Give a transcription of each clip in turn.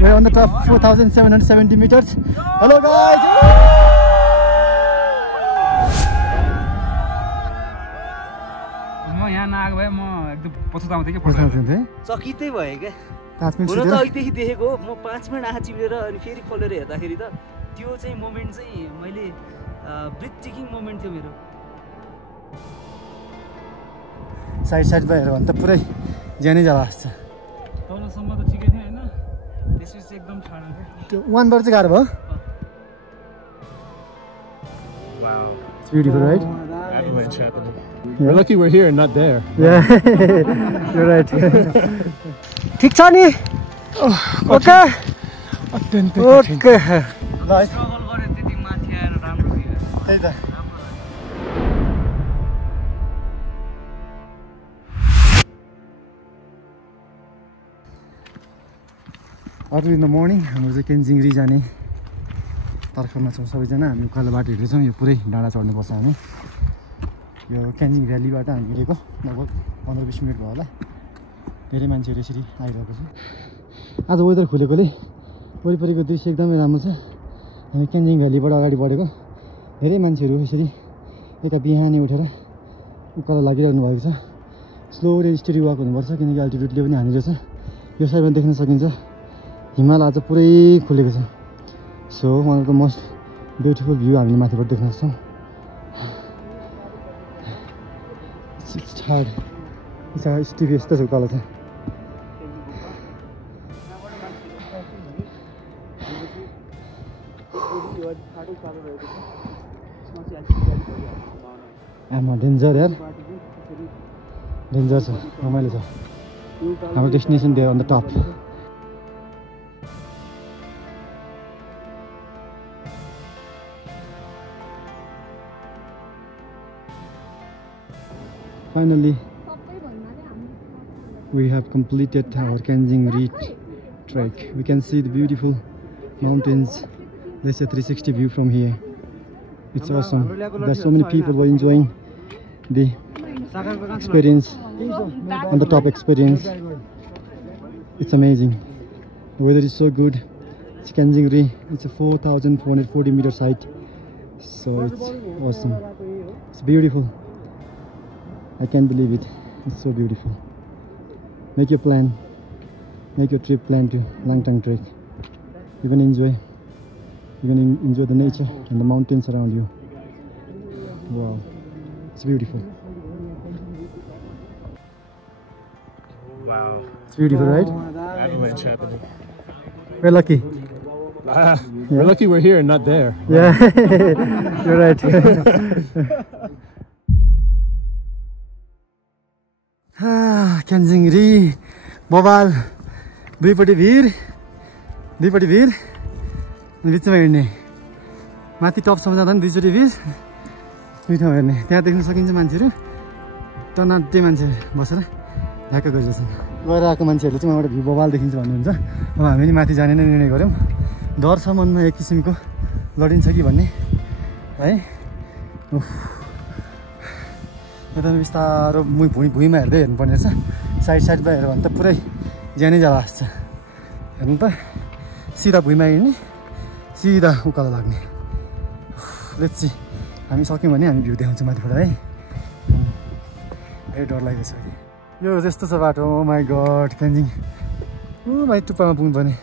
We're on the top 4,770 meters. Hello guys! म यहाँ नआएको भए म एकदम पछुताउँथे कि चकितै भयो क्या। 5 मिनट हुन त अहिलेदेखि देखेको म 5 मिनट आँखा चिप्लेर अनि फेरि खोलेर हेर्दाखेरि त त्यो चाहिँ मोमेन्ट चाहिँ मैले ब्रेथ टेकिङ मोमेन्ट थियो मेरो। साइड हेर भने त पुरै ज्यानै जाला जस्तो छ। तलसम्म त ठिकै थियो हैन, त्यसपछि एकदम ठाडो थियो। 1 बाट चाहिँ गाह्रो भयो। Wow. It's beautiful, right? Avalanche happening. We're lucky we're here and not there. Yeah, you're right. ठीक छ नि? ओके. अत्यन्तै ओके. ल है। स्ट्रगल गरे त्यति माथि आएर राम्रो थियो। त्यही त। अर्ली इन द मर्निङ हाम्रो चाहिँ क्यान्जिन रि जाने तर्खरमा छौँ सबैजना। हामी उकालो बाटो हिँड्दैछौँ। यो पुरै डाँडा चढ्नुपर्छ हामी। यो क्यान्जिन भ्यालीबाट हामी हिँडेको लगभग 15-20 मिनट भयो होला। धेरै मान्छेहरू यसरी आइरहेको छ। आज वेदर खुलेकोले वरिपरिको दृश्य एकदमै राम्रो छ। हामी क्यान्जिन भ्यालीबाट अगाडि बढेको। धेरै मान्छेहरू यसरी यता बिहानै उठेर उकालो लागिरहनु भएको छ। स्लो र स्टेडी वाक हुनुपर्छ किनकि अल्टिट्युडले पनि हानि रहेछ। यो साइडमा देख्न सकिन्छ हिमाल आज पुरै खुलेको छ। So one of the most beautiful view हामीले माथिबाट देख्न सक्छौँ। It's hard. It's a steep यस्तो छ उकालो चाहिँ। आमा डेन्जर यार, डेन्जर छ, रमाइलो छ। हाम्रो destination there on the top. Finally, we have completed our Kyanjin Ri trek. We can see the beautiful mountains. There's a 360 view from here. It's awesome. There's so many people who are enjoying the experience, on the top experience. It's amazing. The weather is so good. It's Kyanjin Ri. It's a 4,440 meters height. So it's awesome. It's beautiful. I can't believe it. It's so beautiful. Make your plan. Make your trip plan to Langtang trek. You can enjoy the nature and the mountains around you. Wow, it's beautiful. Wow. It's beautiful, right? Avalanche happening. We're lucky. We're lucky we're here and not there. Yeah, you're right. क्यान्जिन रि बबाल, दुईपट्टि भिर अनि बिचमा हिँड्ने। माथि टपसम्म जाँदा पनि दुईचोटि भिर, दुई ठाउँ हेर्ने। त्यहाँ देख्न सकिन्छ मान्छेहरू टनाटे मान्छे बसेर ढाक्क गरिरहेछन्। गएर आएको मान्छेहरूले चाहिँ उहाँबाट भ्यू बबाल देखिन्छ भन्नुहुन्छ। अब हामी नि माथि जाने नै निर्णय गऱ्यौँ। डर छ मनमा एक किसिमको, लडिन्छ कि भन्ने है। एकदम बिस्तारो भुइँमा हेर्दै हेर्नुपर्ने रहेछ। साइडमा हेऱ्यो भने त पुरै ज्यानै जाला जस्तो छ। हेर्नु त सिधा भुइँमा हिँड्ने, सिधा उकालो लाग्ने। लेट्स सी, हामी सक्यौँ भने हामी भ्यू देखाउँछौँ माथिबाट है। धेरै डर लागेको छ कि यो जस्तो छ बाटो। ओ माई गड, क्यान्जिन भाइ टुप्पामा पुग्नुपर्ने।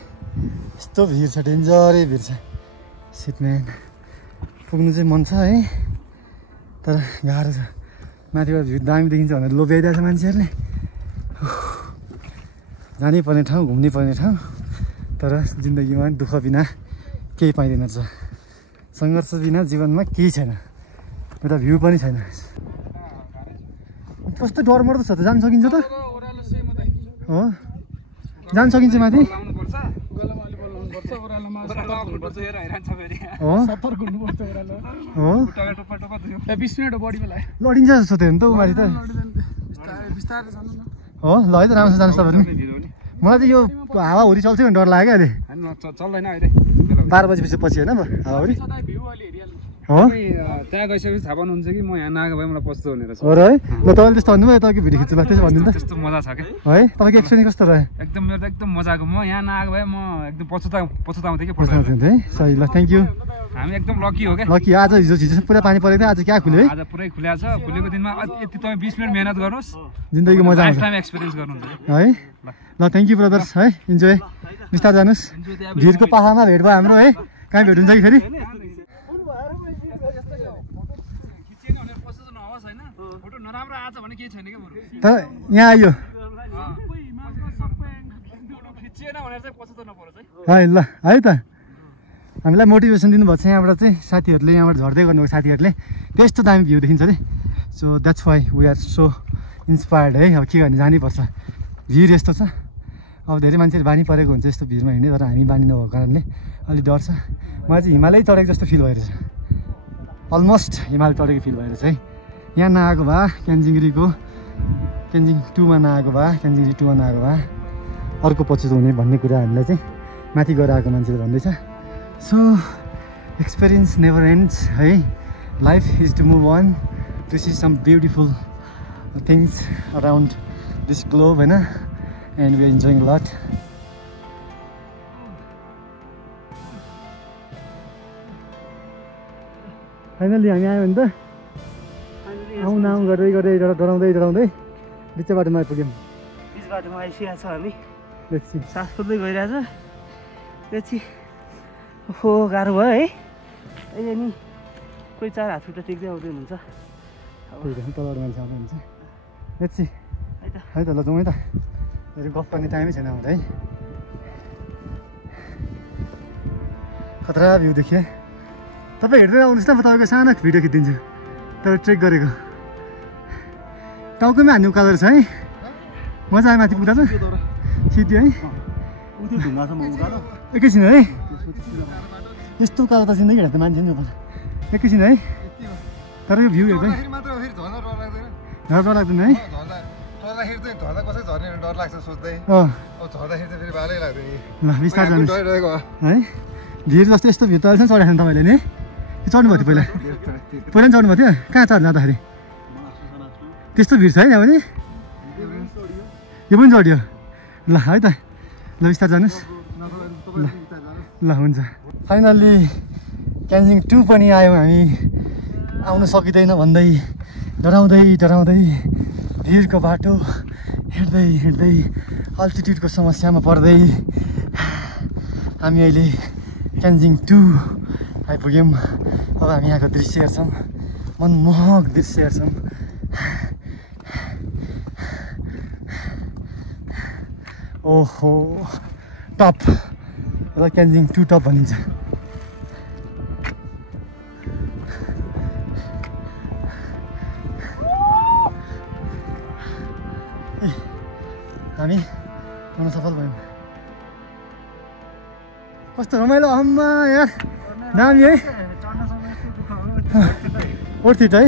यस्तो भिड छ, डेन्जरै भिड छ। सिटम्यान पुग्नु चाहिँ मन छ है, तर गाह्रो छ। माथिबाट भ्यू दामी देखिन्छ भनेर लोभ्याइदिएको छ मान्छेहरूले। जानै पर्ने ठाउँ, घुम्नै पर्ने ठाउँ, तर जिन्दगीमा दुःख बिना केही पाइँदैन रहेछ। सङ्घर्ष बिना जीवनमा केही छैन। एउटा भ्यू पनि छैन। कस्तो डरमर्दो छ त। जान सकिन्छ त? हो, जान सकिन्छ माथि? लडिन्छ जस्तो थियो नि त ऊ माथि त। हो ल है त, राम्रोसँग जानुहोस् तपाईँहरू। मलाई चाहिँ यो हावाहुरी चल्छ भने डर लाग्यो क्या अहिले। 12 बजीपछि पछि होइन हावाहुरी। हो त्यहाँ गइसकेपछि थाहा पाउनुहुन्छ कि म यहाँ नआएको भए मलाई पछुतो हुने रहेछ हो र है ल तपाईँले त्यस्तो भन्नुभयो तपाईँको भिडियो खिच्नु लाग्छ त्यसो भनिदिनु त त्यस्तो मजा छ क्या है तपाईँको एक्सपिरियन्स कस्तो रह्यो एकदम मेरो त एकदम मजाको म यहाँ नआएको भए म एकदम पछुताउँथेँ कि है सही ल थ्याङ्क यू हामी एकदम लकी हो क्या लकी आज हिजो पुरा पानी परेको थियो आज क्या खुल्यो है आज पुरै खुलेको छ खुलेको दिनमा यति तपाईँ 20 मिनट मेहनत गर्नुहोस् जिन्दगीको मजा आउँछ टाइम एक्सपिरियन्स गर्नुहुन्छ है ल थ्याङ्क यू ब्रदर्स है इन्जोय बिस्तार जानुहोस् भिरको पाहाडमा भेट भयो हाम्रो है कहाँ भेट हुन्छ कि फेरि त यहाँ आइयो है ल है त हामीलाई मोटिभेसन दिनुभएको छ यहाँबाट चाहिँ साथीहरूले यहाँबाट झर्दै गर्नुभएको साथीहरूले त्यस्तो दामी भ्यू देखिन्छ अरे so that's why we are so inspired है अब के गर्ने जानैपर्छ भिड यस्तो छ अब धेरै मान्छेहरू बानी परेको हुन्छ यस्तो भिडमा हिँड्ने तर हामी बानी नभएको कारणले अलिक डर छ मलाई चाहिँ हिमालय चढेको जस्तो फिल भइरहेछ अलमोस्ट हिमाल चढेको फिल भइरहेछ है यहाँ नआएको भए क्यान्जिङ 2मा नआएको भए क्यान्जिङ री 2मा नआएको भए अर्को पछुतो हुने भन्ने कुरा हामीलाई चाहिँ माथि गएर आएको मान्छेले भन्दैछ सो एक्सपिरियन्स नेभर एन्ड्स है life is to move on to see some beautiful things around this globe होइन and we are enjoying lot finally हामी आयो भने त आउँ गर्दै गर्दै डराउँदै बिच बाटोमा आइपुग्यौँ बिच बाटोमा आइसकेको छ हामी एकछिन सास फुल्दै गइरहेछ एकछिन ओहो गाह्रो भयो है अहिले नि कोही 4 हात खुट्टा टेक्दै आउँदै हुनुहुन्छ तलबाट मान्छे आउँदै हुन्छ एकछिन है त ल जाउँ है त फेरि गफ गर्ने टाइमै छैन आउँदा है खतरा भ्यू देखेँ तपाईँ हेर्दै आउनुहोस् न म तपाईँको सानो भिडियो खिचिदिन्छु तपाईँ ट्रेक गरेको टाउकोमै हान्ने उकालो छ है मजा आयो माथि पुग्दा त सिधै है एकैछिन है यस्तो उकालो त जिन्दगी हेर्दा मान्छे नि एकैछिन है तर यो भ्यू हेर्दै डर लाग्दैन है ल बिस्तार जानुहोस् है भिर जस्तो यस्तो भिर त अहिलेसम्म चढेको छैन तपाईँले नि चढ्नु भएको थियो पहिला पनि चढ्नु भएको थियो कहाँ चढ्नु जाँदाखेरि त्यस्तो भिड छ है यहाँ पनि यो पनि चढ्यो ल है त ल बिस्तार जानुहोस् ल हुन्छ फाइनल्ली क्यान्जिङ 2 पनि आयौँ हामी आउनु सकिँदैन भन्दै डराउँदै भिरको बाटो हिँड्दै अल्टिट्युडको समस्यामा पर्दै हामी अहिले क्यान्जिङ 2 आइपुग्यौँ अब हामी यहाँको दृश्य हेर्छौँ मनमोहक दृश्य हेर्छौँ ओहो टप यसलाई क्यान्जिङ 2 टप भनिन्छ हामी आउन सफल भयौँ कस्तो रमाइलो अम्मा यार दामी है ओर्थिट है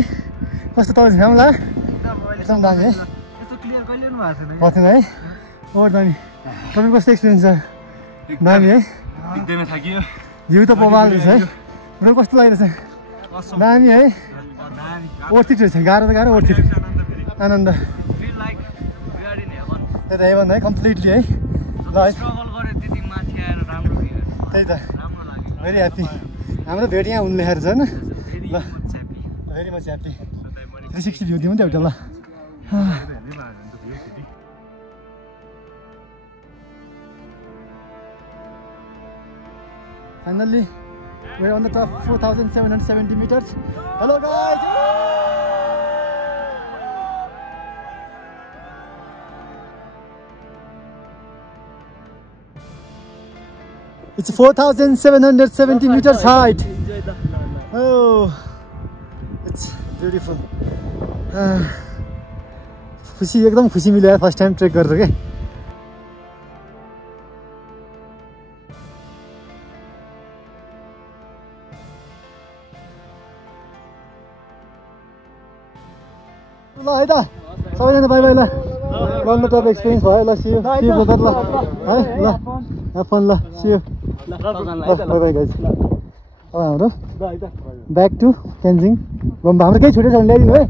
कस्तो तपाईँ राम्रो लाग्यो एकदम दामी है भएको थिएन है और दामी तपाईँ कस्तो एक्सपिरियन्स छ दामी है जिउ त बबाल रहेछ है ब्रो कस्तो लागिरहेछ दामी है ओर्थिट रहेछ गाह्रो त गाह्रो ओर्थिट आनन्द त्यही त हेभन है कम्प्लिटली है ल है त्यही त भेरी ह्याप्पी हाम्रो भेट यहाँ हुनु लेखेर छ होइन ल भेरी मच ह्याप्पी 360 भ्यू दिउँ नि त एउटा ल finally we're on the top 4,770 meters. Hello guys! It's 4,770 meters height. Oh, it's beautiful. खुसी एकदम खुसी मिल्यो यार फर्स्ट टाइम ट्रेक गरेर के ल है त सबैजना बाई बाई ल वन द टप एक्सपिरियन्स भयो ल सी यू ब्रदर ल है ल ह्याभ फन ल see you bye bye guys अब हाम्रो ब्याक टु क्यान्जिङ गुम्बा हाम्रो केही छुटेछ भने ल्याइदिनु है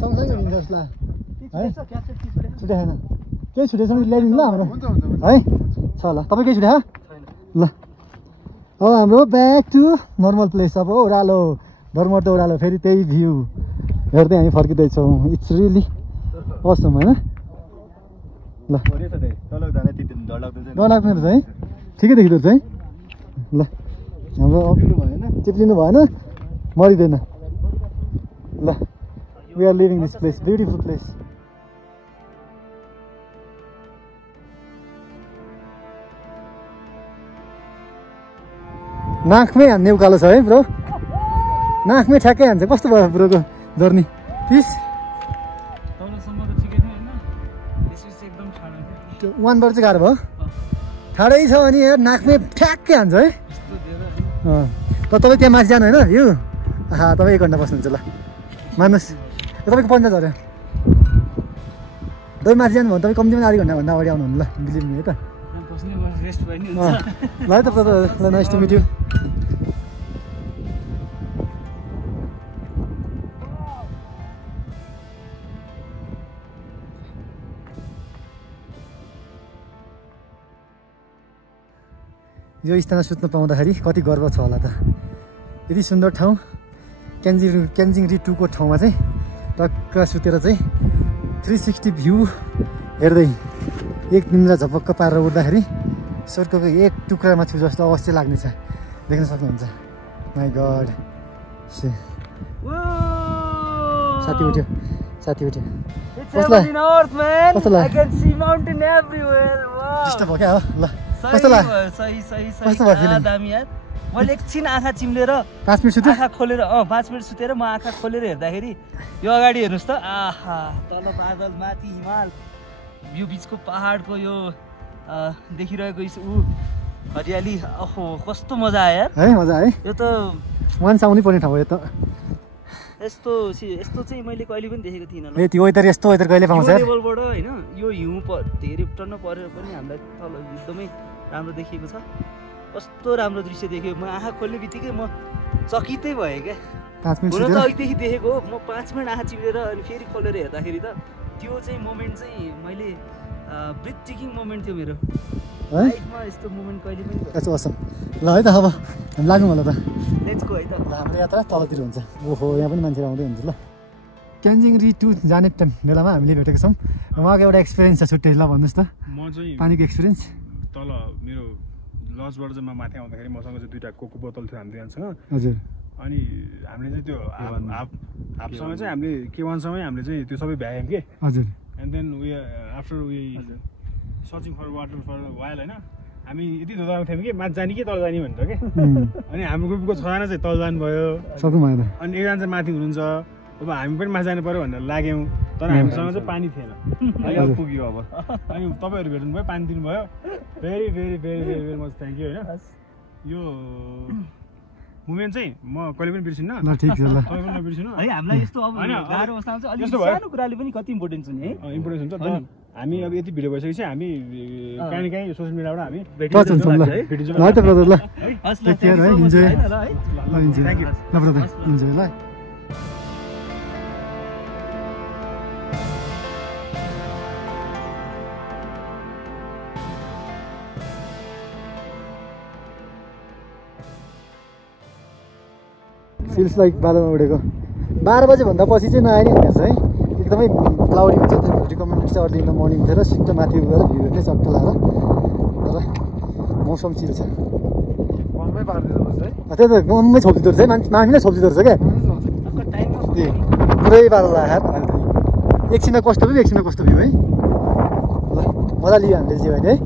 सँगसँगै हिँड्छ जसला है छुटे छैन केही छुटेछ भने ल्याइदिनु ल हाम्रो है छ ल तपाईँ केही छुटे ल अब हाम्रो ब्याक टु नर्मल प्लेस अब ओह्रालो डरमर्दो ओह्रालो फेरि त्यही भ्यू हेर्दै हामी फर्किँदैछौँ इट्स रियली असम होइन ल डर लाग्दैन रहेछ है ठिकै देखिँदो रहेछ है ल हाम्रो अप्लिनु भएन चिप्लिनु भएन मरिँदैन ल we are living this place beautiful place नाकमै हान्ने उकालो छ है ब्रो नाकमै ठ्याक्कै हान्छ कस्तो भयो ब्रोको जर्नी पिस वानबाट चाहिँ गाह्रो भयो ठाडै छ अनि यार नाकमै ठ्याक्कै हान्छ है तर तपाईँ त्यहाँ माथि जानु होइन यो आहा तपाईँ 1 घन्टा बस्नुहुन्छ ल मान्नुहोस् तपाईँको 50 झऱ्यो तपाईँ माथि जानु भने तपाईँ कम्तीमा आधी घन्टाभन्दा अगाडि आउनुहुन्न ल बिलिभ मी है त ल है त ल नाइस टु मिट यु यो स्थानमा सुत्न पाउँदाखेरि कति गर्व छ होला त यति सुन्दर ठाउँ क्यान्जिङ रि 2 को ठाउँमा चाहिँ टक्क सुतेर चाहिँ 360 भ्यू हेर्दै एक निन्द्रा झपक्क पारेर उठ्दाखेरि स्वर्गको एक टुक्रामा छु जस्तो अवश्य लाग्नेछ देख्न सक्नुहुन्छ माई गड साथी उठ्यो कस्तो भयो क्या हो ल कस्तो लाग्यो दामी यार मैले एकछिन आँखा चिम्लेर 5 मिनट सुते आँखा खोलेर 5 मिनट सुतेर म आँखा खोलेर हेर्दाखेरि यो अगाडि हेर्नुहोस् त आहा तल बादल माथि हिमाल यो बिचको पहाडको यो देखिरहेको हरियाली ओहो कस्तो मजा आयो यार है मजा है यो त वान्स आउनै पर्ने ठाउँ हो यो त यस्तो चाहिँ मैले कहिले पनि देखेको थिइनँ ल त्यो यस्तो वेदर कहिले पाउँछ यार लेभलबाट हैन यो हिउँ धेरै टन्न परेर पनि हामीलाई तल एकदमै राम्रो देखिएको छ कस्तो राम्रो दृश्य देख्यो म आँखा खोल्ने बित्तिकै म चकितै भएँ क्या 5 मिनट हुन त अहिलेदेखि देखेको हो म 5 मिनट आँखा चिम्लेर अनि फेरि खोलेर हेर्दाखेरि त त्यो चाहिँ मोमेन्ट चाहिँ मैले ब्रेथटेकिङ मोमेन्ट थियो मेरो लाइफमा यस्तो मोमेन्ट कहिले पनि that's awesome ल है त अब हामी लाग्नु होला त लेट्स गो है त हाम्रो यात्रा तलतिर हुन्छ ओहो यहाँ पनि मान्छेहरू आउँदै हुन्छ ल क्यान्जिङ रि 2 जाने बेलामा हामीले भेटेको छौँ उहाँको एउटा एक्सपिरियन्स छ छुट्टै ल भन्नुहोस् त म चाहिँ पानीको एक्सपिरियन्स तल मेरो लजबाट चाहिँ म माथि आउँदाखेरि मसँग चाहिँ 2टा कोको बोतल थियो हाम्रो सँग हजुर अनि हामीले चाहिँ त्यो हाफसँग चाहिँ हामीले K1सँगै हामीले चाहिँ त्यो सबै भ्यायौँ के हजुर and then we after we searching for water for while होइन हामी यति धोधामा थियौँ कि माथि जाने कि तल जाने भनेर के अनि हाम्रो ग्रुपको 6 जना चाहिँ तल जानुभयो सक्नु भएन अनि 1 जना चाहिँ माथि हुनुहुन्छ अब हामी पनि माथि जानु पर्यो भनेर लाग्यौँ तर हामीसँग चाहिँ पानी थिएन अहिले पुग्यो अब अनि तपाईँहरू भेट्नुभयो पानी दिनुभयो very very very very very much thank you होइन यो मोमेन्ट चाहिँ म कहिले पनि बिर्सिन्न ल ठीक छ ल तपाईँ पनि नबिर्सिनु है हामीलाई यस्तो अब गाह्रो अवस्थामा चाहिँ अलिक सानो कुराले पनि कति इम्पोर्टेन्ट छ नि है इम्पोर्टेन्ट हुन्छ तर हामी अब यति भिडियो भइसकेपछि हामी काहीँ सोसियल मिडियाबाट हामी भेटिन्छौँ ल भेटिन्छौँ ल त ब्रदर ल हस् ल टेक केयर है इन्जोय ल है ल इन्जोय थ्याङ्क यू ल ब्रदर इन्जोय ल फिल्स लाइक बादलमा उडेको 12 बजेभन्दा पछि चाहिँ नआए नि हुनेछ है एकदमै क्लाउडी हुन्छ त्यो रिकमेन्डेड चाहिँ अर्ली इन द मर्निङ उठेर सिक्ट माथि गएर भ्यू हेर्ने चट्ट लगाएर तर मौसम चिल छ गममै पारिदिनु पर्छ है त्यही त गममै छोपिदिँदो रहेछ है माथि नै छोपिदिँदो रहेछ क्या ए पुरै बादल आएर अहिले त एकछिन कस्तो भ्यू है ल मजा लियो हामीले जे भने है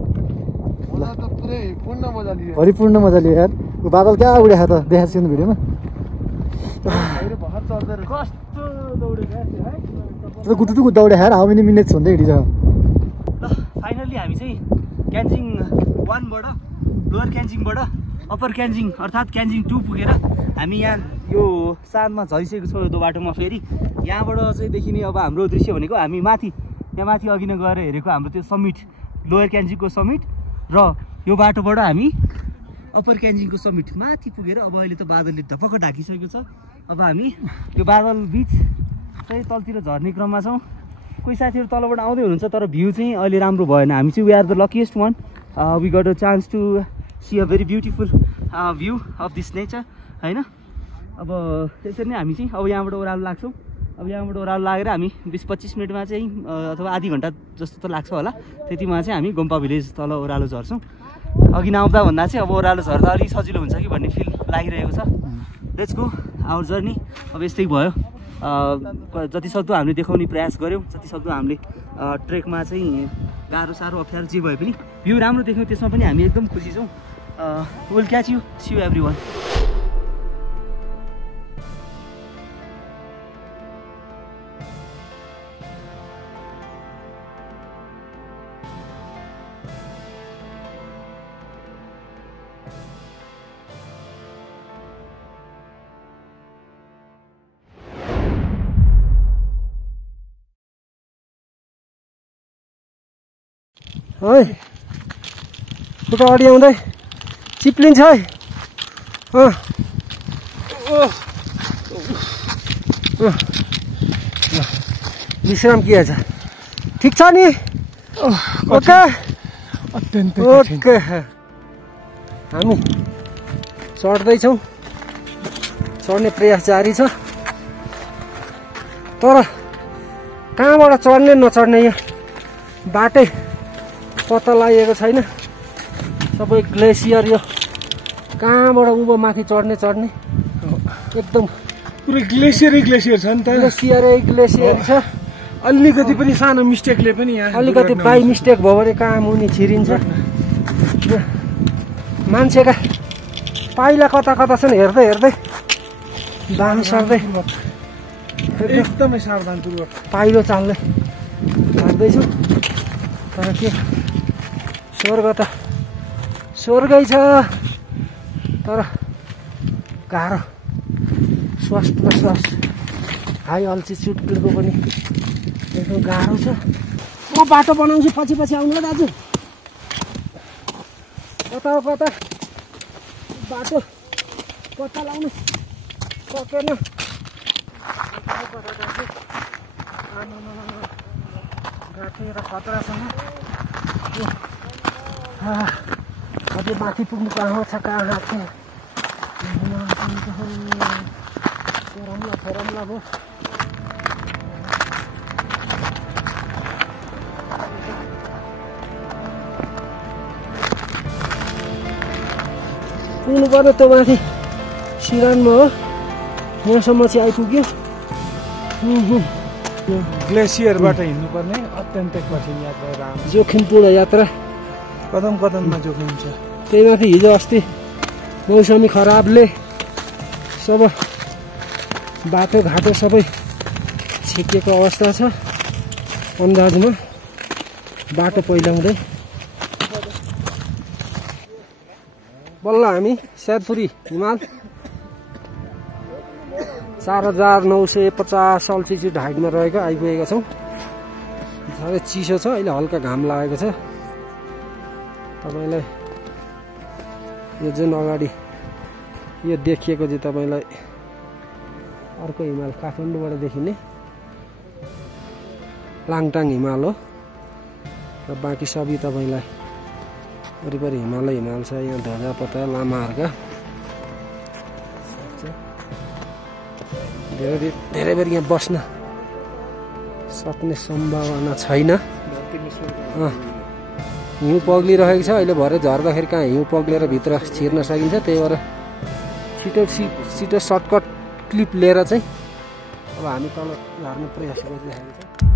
भरिपूर्ण मजा लियो यार बादल क्या उडेको त देखाएको छु नि भिडियोमा कस्तो दौडेको है गुटुटुको दौडे खाएर हाउ मेनी मिनट्स भन्दै हिँडिन्छ ल फाइनल्ली हामी चाहिँ क्यान्जिङ 1 बाट लोवर क्यान्जिङबाट अप्पर क्यान्जिङ अर्थात् क्यान्जिङ 2 पुगेर हामी यहाँ यो साँधमा झरिसकेको छौँ यो बाटोमा फेरि यहाँबाट चाहिँ देखिने अब हाम्रो दृश्य भनेको हामी यहाँ माथि अघि नै गएर हेरेको हाम्रो त्यो समिट लोयर क्यान्जिङको समिट र यो बाटोबाट हामी अप्पर क्यान्जिङको समिट माथि पुगेर अब अहिले त बादलले ढपक्क ढाकिसकेको छ। अब हामी यो बादल बिच चाहिँ तलतिर झर्ने क्रममा छौँ। कोही साथीहरू तलबाट आउँदै हुनुहुन्छ तर भ्यू चाहिँ अहिले राम्रो भएन। हामी चाहिँ we are the luckiest one, we got a chance to see a very beautiful view of this nature होइन। अब त्यसरी नै हामी चाहिँ अब यहाँबाट ओह्रालो लाग्छौँ। अब यहाँबाट ओह्रालो लागेर हामी 20-25 मिनटमा चाहिँ अथवा आधी घन्टा जस्तो त लाग्छ होला, त्यतिमा चाहिँ हामी गोम्पा भिलेज तल ओह्रालो झर्छौँ। अघि नआउँदा भन्दा चाहिँ अब ओह्रालो झर्दा अलिक सजिलो हुन्छ कि भन्ने फिल लागिरहेको छ। Let's go our journey. अब यस्तै भयो, जतिसक्दो हामीले देखाउने प्रयास गऱ्यौँ, जतिसक्दो हामीले ट्रेकमा चाहिँ गाह्रो साह्रो अप्ठ्यारो जे भए पनि भ्यू राम्रो देख्यौँ, त्यसमा पनि हामी एकदम खुसी छौँ। Will catch you, see you everyone. है खुट्टा अगाडि आउँदै चिप्लिन्छ है। विश्राम किएछ, ठिक छ नि? ओके ओके, हामी चढ्दैछौँ, चढ्ने प्रयास जारी छ। तर कहाँबाट चढ्ने नचढ्ने यहाँ बाटै पत्ता लागेको छैन। सबै ग्लेसियर, यो कहाँबाट उँभो माथि चढ्ने एकदम पुरै ग्लेसियरै ग्लेसियर छ नि त। ग्लेसियर छ। अलिकति पनि सानो मिस्टेकले पनि यहाँ अलिकति बाई मिस्टेक भयो भने कहाँ मुनि छिरिन्छ। मान्छेका पाइला कता कता छन् हेर्दै हेर्दै दामी सर्दै एकदमै सावधानपूर्वक पाइलो चाल्दै लाग्दैछु। तर के स्वर्ग त स्वर्गै छ, तर गाह्रो। स्वास्थ्य हाई अल्टिट्युडको पनि एकदम गाह्रो छ। म बाटो बनाउँछु, पछि पछि आउनु ल दाजु। कता हो कता बाटो पत्ता लाउनु सकेन। गाँठेर खतरासँग अझै माथि पुग्नु कहाँ छ, कहाँ छ फोरमला भयो। पुग्नु पर्ने त माथि सिरानमा हो, यहाँसम्म चाहिँ आइपुग्यो। ग्लेसियरबाट हिँड्नुपर्ने अत्यन्तै कठिन यात्रा, जोखिमपूर्ण यात्रा, कदम कदममा जोखिम छ। त्यही माथि हिजो अस्ति मौसमी खराबले सब बाटोघाटो सबै छेकिएको अवस्था छ। अन्दाजमा बाटो पहिलाउँदै बल्ल हामी शेरपुरी हिमाल 4950 अल्टिट्युड हाइटमा रहेको आइपुगेका छौँ। साह्रै चिसो छ, अहिले हल्का घाम लागेको छ। तपाईँलाई यो जुन अगाडि यो देखिएको चाहिँ तपाईँलाई अर्को हिमाल काठमाडौँबाट देखिने लाङटाङ हिमाल हो, र बाँकी सबै तपाईँलाई वरिपरि हिमाल छ। यहाँ ध्वजा पता लामाहरूका धेरै बेर यहाँ बस्न सक्ने सम्भावना छैन। हिउँ पग्लिरहेको छ अहिले, भरे झर्दाखेरि कहाँ हिउँ पग्लेर भित्र छिर्न सकिन्छ। त्यही भएर छिटो सर्टकट क्लिप लिएर चाहिँ अब हामी तल झर्ने प्रयास गरिरहेको छ।